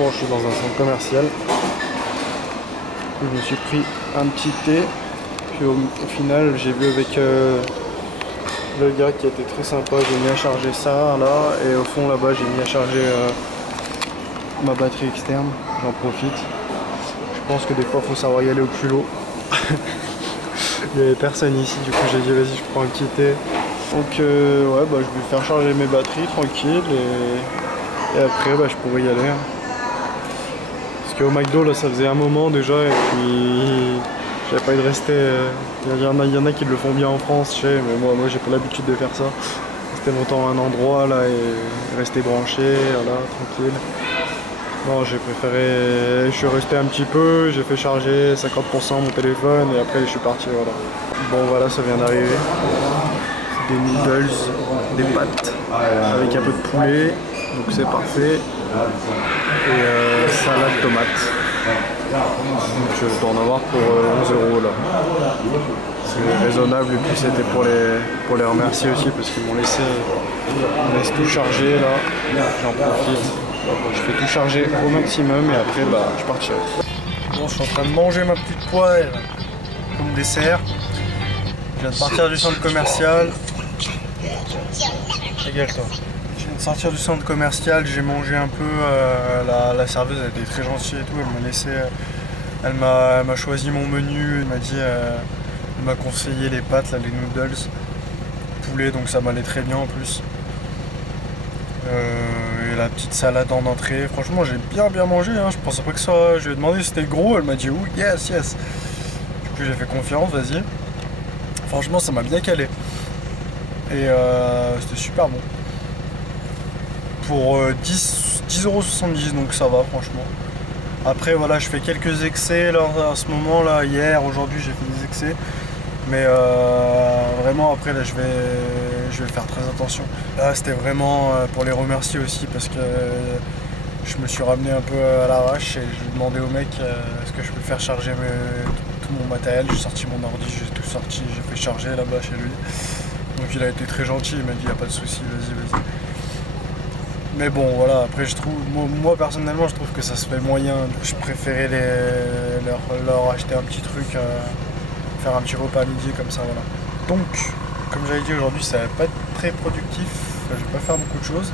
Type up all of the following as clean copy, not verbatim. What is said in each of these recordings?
Bon, je suis dans un centre commercial. Je me suis pris un petit thé. Puis au final, j'ai vu avec le gars qui était très sympa, j'ai mis à charger ça là. Et au fond là-bas, j'ai mis à charger ma batterie externe. J'en profite. Je pense que des fois, il faut savoir y aller au culot. Il n'y avait personne ici, du coup j'ai dit vas-y, je prends un petit thé. Donc ouais, bah, je vais faire charger mes batteries tranquille et après bah, je pourrais y aller. Parce qu'au McDo là ça faisait un moment déjà et puis j'avais pas eu de rester. Il y en a qui le font bien en France, je sais, mais moi j'ai pas l'habitude de faire ça. Rester longtemps à un endroit là et rester branché, voilà, tranquille. Non, j'ai préféré, je suis resté un petit peu, j'ai fait charger 50% mon téléphone et après je suis parti, voilà. Bon voilà, ça vient d'arriver. Des noodles, des pâtes avec un peu de poulet, donc c'est parfait. Et salade tomate. Donc je dois en avoir pour 11 € là. C'est raisonnable et puis c'était pour les remercier aussi parce qu'ils m'ont laissé tout charger là. J'en profite. Je fais tout charger au maximum et après bah je partirai. Bon, je suis en train de manger ma petite poêle comme dessert. Je viens de partir du centre commercial. Égale-toi. Je viens de sortir du centre commercial, j'ai mangé un peu. La serveuse elle était très gentille et tout. Elle m'a laissé. Elle m'a choisi mon menu. Elle m'a dit. Elle m'a conseillé les pâtes, là, les noodles. Poulet, donc ça m'allait très bien en plus. Et la petite salade en entrée, franchement j'ai bien mangé, hein. Je pensais pas que ça. Je lui ai demandé si c'était gros, elle m'a dit oui, yes. Du coup j'ai fait confiance, vas-y. Franchement ça m'a bien calé. Et c'était super bon. Pour 10,70 €, donc ça va franchement. Après voilà, je fais quelques excès là, à ce moment là, hier, aujourd'hui j'ai fait des excès. Mais vraiment après là je vais faire très attention. Là c'était vraiment pour les remercier aussi parce que je me suis ramené un peu à l'arrache et je lui ai demandé au mec est-ce que je peux faire charger tout mon matériel. J'ai sorti mon ordi, j'ai tout sorti, j'ai fait charger là-bas chez lui. Donc il a été très gentil, il m'a dit y a pas de souci, vas-y. Mais bon voilà, après je trouve, moi personnellement je trouve que ça se fait moyen. Je préférais leur acheter un petit truc. Faire un petit repas à midi comme ça, voilà. Donc comme j'avais dit aujourd'hui ça va pas être très productif, je vais pas faire beaucoup de choses.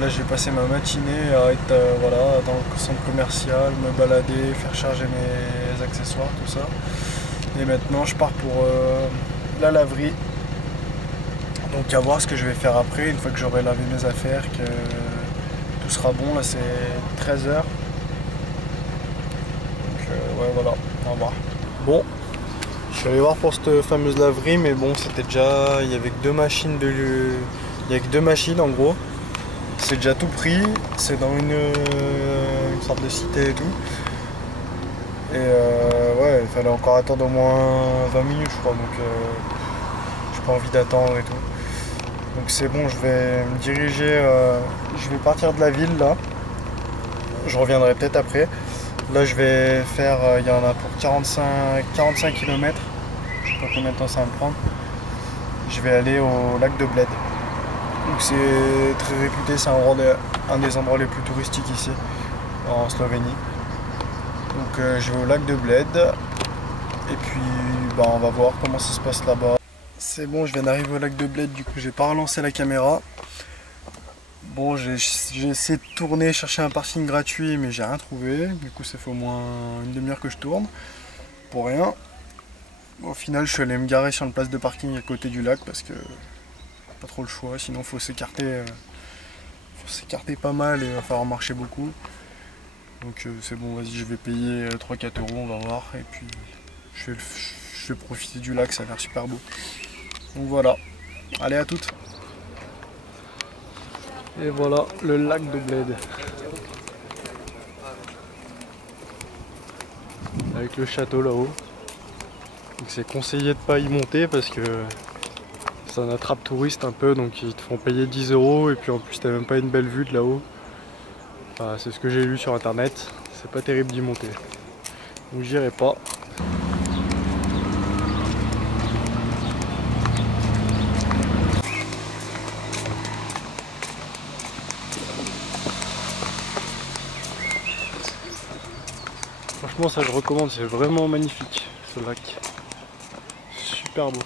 Là j'ai passé ma matinée à être voilà, dans le centre commercial, me balader, faire charger mes accessoires, tout ça. Et maintenant je pars pour la laverie. Donc à voir ce que je vais faire après, une fois que j'aurai lavé mes affaires, que tout sera bon. Là c'est 13 h. Donc ouais voilà, on va voir. Bon. Je suis allé voir pour cette fameuse laverie, mais bon, c'était déjà. Il y avait que deux machines il y a que deux machines en gros. C'est déjà tout pris. C'est dans une sorte de cité et tout. Et ouais, il fallait encore attendre au moins 20 minutes, je crois. Donc j'ai pas envie d'attendre et tout. Donc c'est bon, je vais me diriger. Je vais partir de la ville là. Je reviendrai peut-être après. Là je vais faire, il y en a pour 45 km, je sais pas combien de temps ça va me prendre. Je vais aller au lac de Bled. Donc c'est très réputé, c'est un des endroits les plus touristiques ici, en Slovénie. Donc je vais au lac de Bled, et puis bah, on va voir comment ça se passe là-bas. C'est bon, je viens d'arriver au lac de Bled, du coup j'ai pas relancé la caméra. Bon, j'ai essayé de tourner, chercher un parking gratuit, mais j'ai rien trouvé. Du coup, ça fait au moins une demi-heure que je tourne. Pour rien. Au final, je suis allé me garer sur une place de parking à côté du lac parce que pas trop le choix. Sinon, faut s'écarter pas mal et il va falloir marcher beaucoup. Donc, c'est bon, vas-y, je vais payer 3-4 €, on va voir. Et puis, je vais profiter du lac, ça a l'air super beau. Donc voilà. Allez, à toutes. Et voilà le lac de Bled. Avec le château là-haut. Donc c'est conseillé de pas y monter parce que c'est un attrape touriste un peu, donc ils te font payer 10 € et puis en plus t'as même pas une belle vue de là-haut. Enfin, c'est ce que j'ai lu sur internet, c'est pas terrible d'y monter. Donc j'irai pas. Franchement ça je recommande, c'est vraiment magnifique ce lac. Super beau.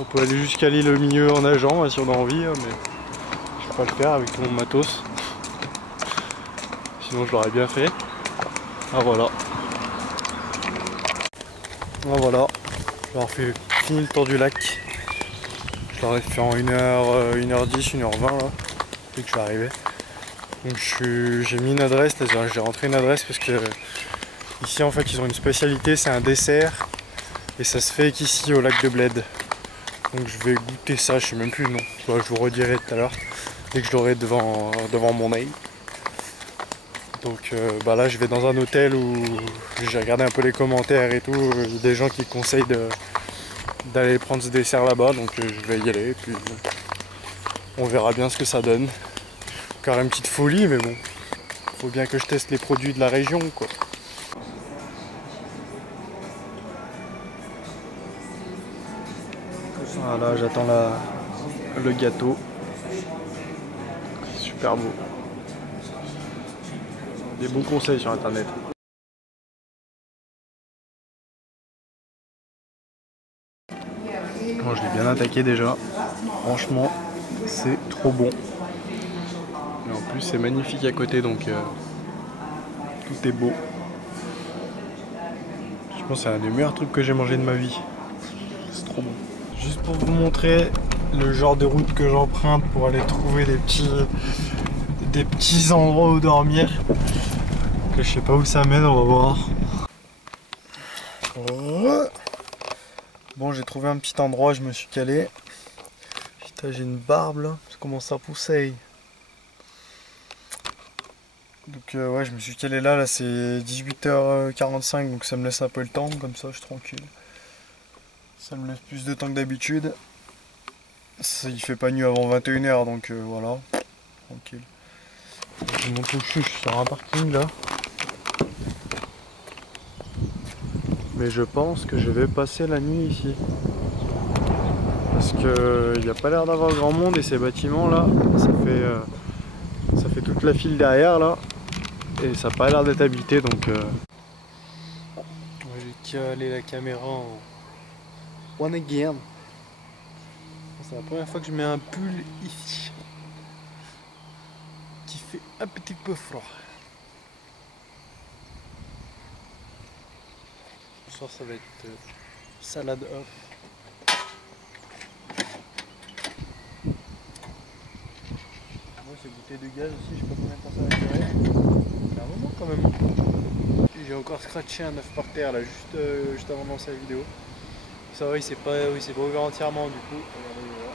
On peut aller jusqu'à l'île au milieu en nageant si on a envie, mais je peux pas le faire avec tout mon matos. Sinon je l'aurais bien fait. Ah voilà. Ah voilà. Je leur fait fini le tour du lac. Je l'aurais fait en 1h, 1h10, 1h20 là, dès que je suis arrivé. Donc j'ai mis une adresse, c'est-à-dire j'ai rentré une adresse parce que ici en fait ils ont une spécialité, c'est un dessert et ça se fait qu'ici au lac de Bled. Donc je vais goûter ça, je sais même plus le nom. Je vous redirai tout à l'heure dès que je l'aurai devant mon œil. Donc là je vais dans un hôtel où j'ai regardé un peu les commentaires et tout, des gens qui conseillent d'aller prendre ce dessert là-bas, donc je vais y aller et puis on verra bien ce que ça donne. Encore une petite folie, mais bon, faut bien que je teste les produits de la région quoi. Voilà, j'attends le gâteau. C'est super beau. Des bons conseils sur internet. Moi je l'ai bien attaqué déjà. Franchement, c'est trop bon. Et en plus c'est magnifique à côté, donc tout est beau. Je pense que c'est un des meilleurs trucs que j'ai mangé de ma vie. C'est trop bon. Juste pour vous montrer le genre de route que j'emprunte pour aller trouver des petits endroits où dormir. Que je sais pas où ça mène, on va voir. Bon, j'ai trouvé un petit endroit, je me suis calé. Putain, j'ai une barbe là, ça commence à pousser. Donc ouais, je me suis calé là c'est 18h45, donc ça me laisse un peu le temps, comme ça je suis tranquille. Ça me laisse plus de temps que d'habitude. Il fait pas nuit avant 21h, donc voilà, tranquille. Je monte où je suis sur un parking là. Mais je pense que je vais passer la nuit ici. Parce que il n'y a pas l'air d'avoir grand monde et ces bâtiments là, ça fait toute la file derrière là. Et ça n'a pas l'air d'être habité, donc j'ai calé la caméra en one again. C'est la première fois que je mets un pull ici qui fait un petit peu froid. Ce soir ça va être salade off. Moi c'est bouteille de gaz aussi, je sais pas combien de temps ça va durer. C'est un moment quand même. J'ai encore scratché un œuf par terre là juste avant de lancer la vidéo. Ça va, il s'est pas ouvert entièrement du coup. Regardez, voilà.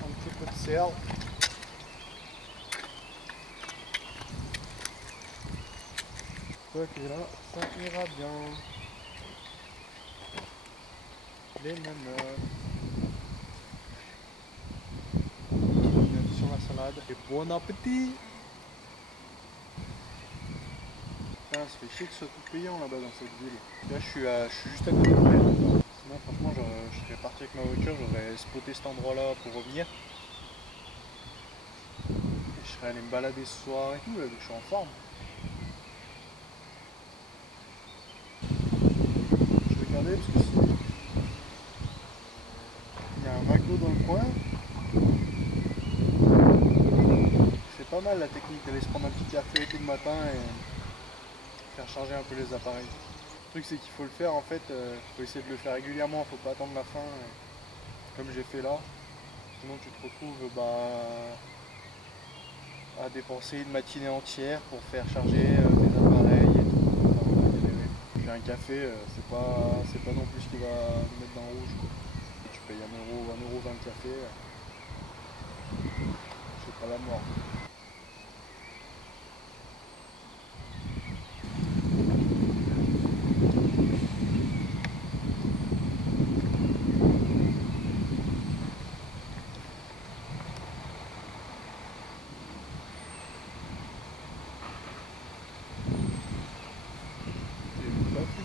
Un petit peu de sel. Ok, là, ça ira bien. Les nanas. Sur la salade. Et bon appétit! Putain, ça fait chier que ce soit tout payant là-bas dans cette ville. Là, je suis juste à côté de rien. Sinon, franchement, je serais parti avec ma voiture, j'aurais spoté cet endroit-là pour revenir. Et je serais allé me balader ce soir et tout, là, donc je suis en forme. Je vais regarder parce que il y a un McDo dans le coin. C'est pas mal la technique d'aller se prendre un petit café tout le matin et faire charger un peu les appareils. Le truc c'est qu'il faut le faire en fait, faut essayer de le faire régulièrement, faut pas attendre la fin, comme j'ai fait là. Sinon tu te retrouves à dépenser une matinée entière pour faire charger tes appareils et tout. Puis un café, c'est pas non plus ce qui va me mettre dans le rouge, quoi. Tu payes 1,20€ le café, c'est pas la mort.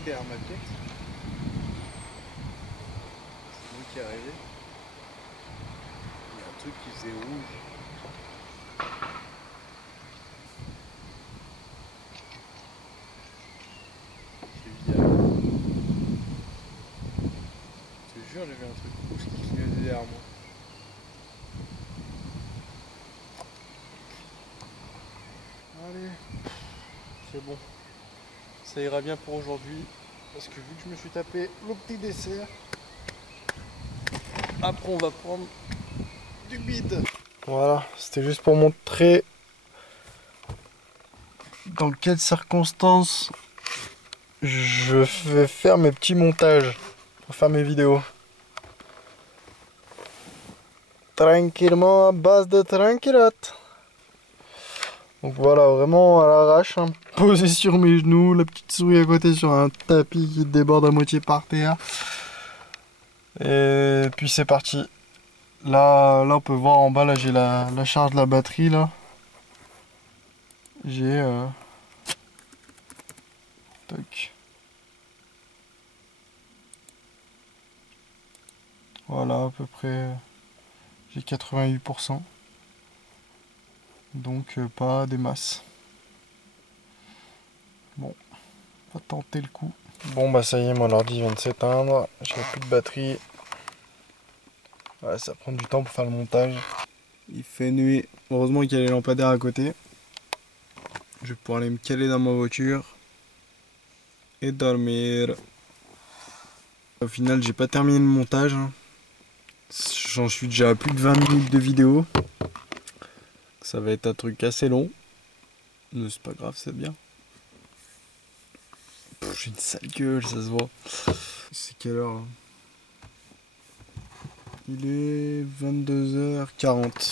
derrière ma tête. C'est moi qui est arrivé. Il y a un truc qui faisait rouge. J'ai vu je te jure, j'ai vu un truc rouge qui clignotait derrière moi. Allez, c'est bon. Ça ira bien pour aujourd'hui. Parce que vu que je me suis tapé le petit dessert, après on va prendre du bide. Voilà, c'était juste pour montrer dans quelles circonstances je vais faire mes petits montages pour faire mes vidéos. Tranquillement, à base de tranquillote. Donc voilà, vraiment à l'arrache, hein, posé sur mes genoux, la petite souris à côté sur un tapis qui déborde à moitié par terre. Et puis c'est parti. Là on peut voir en bas, là j'ai la charge de la batterie là. J'ai toc. Voilà, à peu près j'ai 88%. Donc pas des masses. Bon, on va tenter le coup. Bon bah ça y est, mon ordi vient de s'éteindre. J'ai plus de batterie. Ouais, ça prend du temps pour faire le montage. Il fait nuit. Heureusement qu'il y a les lampadaires à côté. Je vais pouvoir aller me caler dans ma voiture et dormir. Au final, j'ai pas terminé le montage. J'en suis déjà à plus de 20 minutes de vidéo. Ça va être un truc assez long. Mais c'est pas grave, c'est bien. J'ai une sale gueule, ça se voit. C'est quelle heure là? Il est 22h40.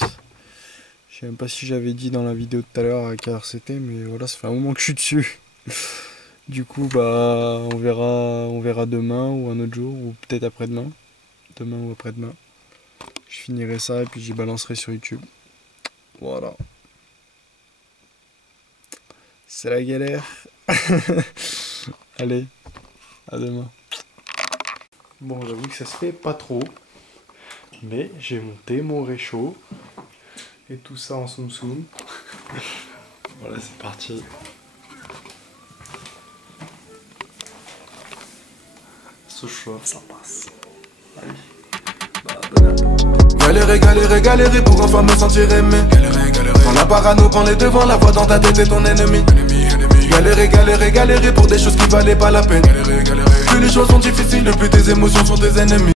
Je sais même pas si j'avais dit dans la vidéo de tout à l'heure à quelle heure c'était, mais voilà, ça fait un moment que je suis dessus. Du coup, bah, on verra demain ou un autre jour, ou peut-être après-demain. Demain ou après-demain. Je finirai ça et puis j'y balancerai sur YouTube. Voilà. C'est la galère. Allez, à demain. Bon, j'avoue que ça se fait pas trop. Mais j'ai monté mon réchaud. Et tout ça en soum soum. Voilà, c'est parti. Ce choix, ça passe. Allez. Galérer, galérer, galérer pour enfin me sentir aimé. Galérer, galérer. Quand la parano prend les devants, la voix dans ta tête est ton ennemi. Galérer, galérer, galérer pour des choses qui valaient pas la peine. Galérer, galérer. Plus les choses sont difficiles, plus tes émotions sont tes ennemis.